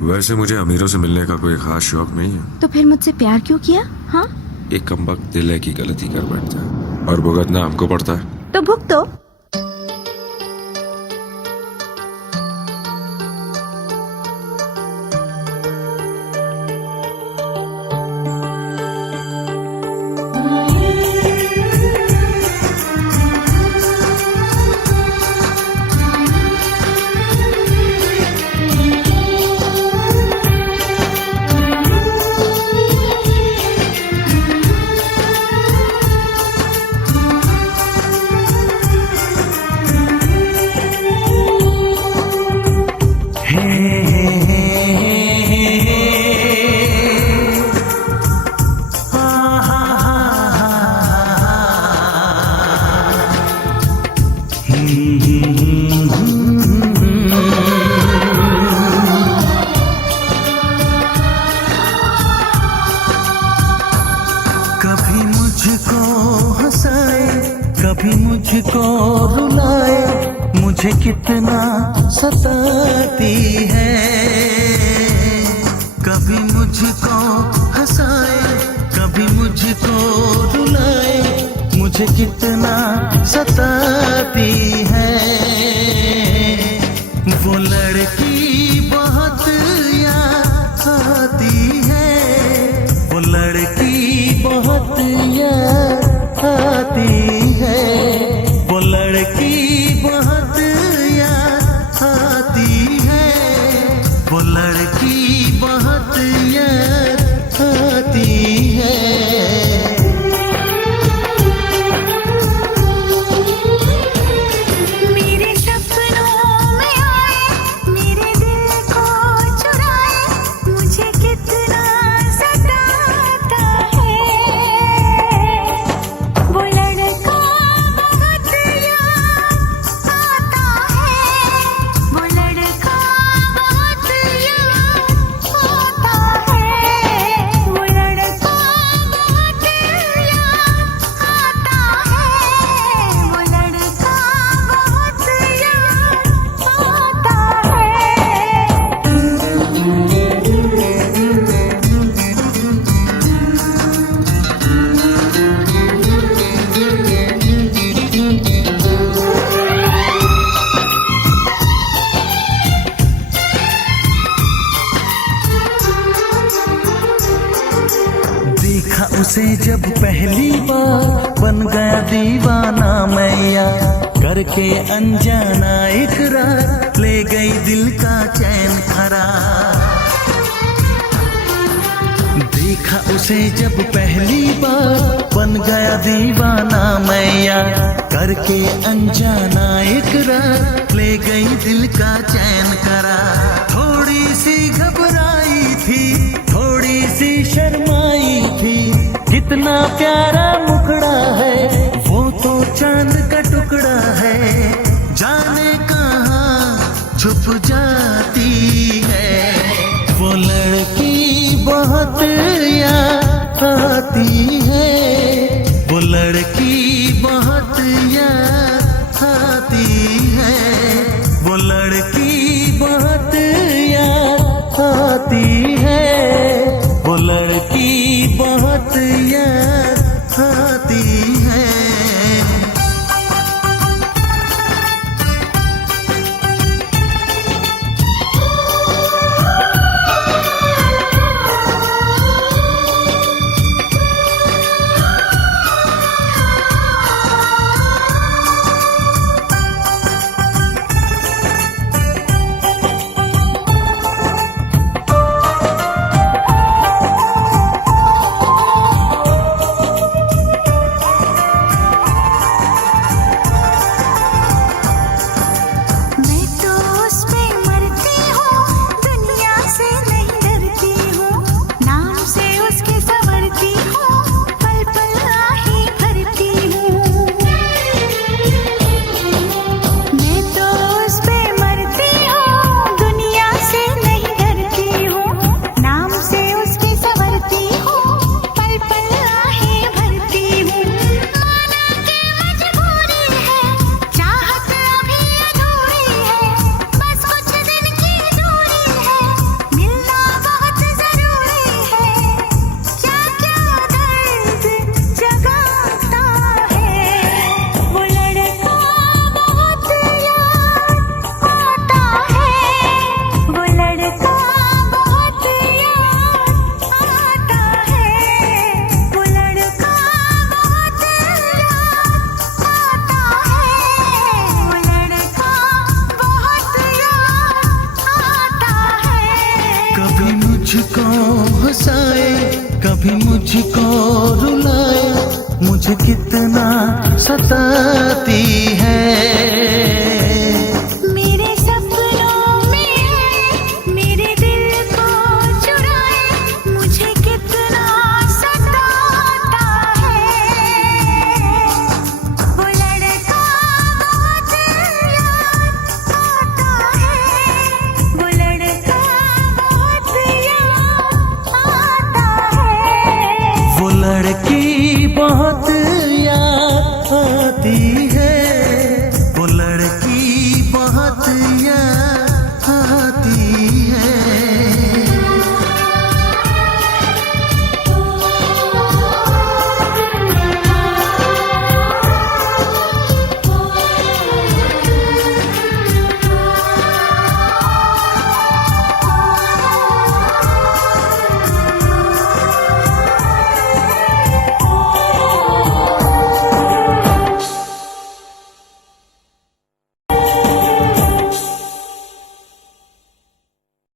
वैसे मुझे अमीरों से मिलने का कोई खास शौक नहीं है। तो फिर मुझसे प्यार क्यों किया? हाँ, एक कमबख्त दिल है की गलती कर बैठता है और भुगतना हमको पड़ता है। तो भुगतो। कभी मुझको हंसाए, कभी मुझको रुलाए, मुझे कितना सताती है। कभी मुझको हंसाए, कभी मुझको रुलाए, मुझे कितना सताती है। वो लड़की बहुत याद आती है, वो लड़की बहुत याद आती है, वो लड़की बहुत याद आती है, वो लड़की बहुत याद आती है। मेरे सपनों में आए, मेरे दिल को चुराए, मुझे कितना सताता है। वो लड़का बहुत याद आता है, वो लड़का बहुत याद आता है, वो लड़का बहुत याद आता है, वो लड़का बहुत देखा उसे जब पहली बार, बन गया दीवाना मैया, करके अनजाना इकरार, ले गई दिल का चैन करार। देखा उसे जब पहली बार, बन गया दीवाना मैया, करके अनजाना इकरार, ले गई दिल का चैन करार। थोड़ी सी घबराई थी, थोड़ी सी शर्माई थी, कितना प्यारा मुखड़ा है, वो तो चांद का टुकड़ा है, जाने कहाँ छुप जाती है। वो लड़की बहुत याद आती है, वो लड़की बहुत याद आती है, वो लड़की बहुत याद आती है, वो लड़की बहुत याद आती है। मुझको हंसाए, कभी मुझको रुलाए, मुझे कितना सताती है। मेरे सपनों में मेरे दिल को चुराए, मुझे कितना सताता है। वो लड़का बहुत याद आता है, वो लड़का बहुत याद आता है। वो लड़की बहुत याद आती है।